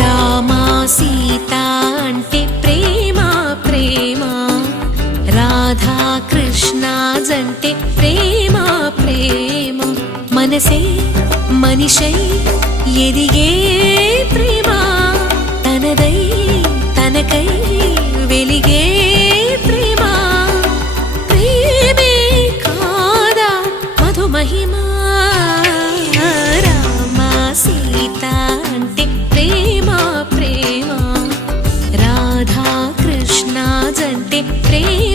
రామా సీత అంటే ప్రేమ ప్రేమ, రాధా కృష్ణ జంటే ప్రేమ ప్రేమ, మనసే మనిషై ఎదిగే ప్రేమ, తనదై తనకై వెలిగే ప్రేమ, ప్రేమే కాదా మధుమహిమా. రామా సీత అంటే ప్రేమ ప్రేమ, రాధా కృష్ణ జంటే ప్రేమ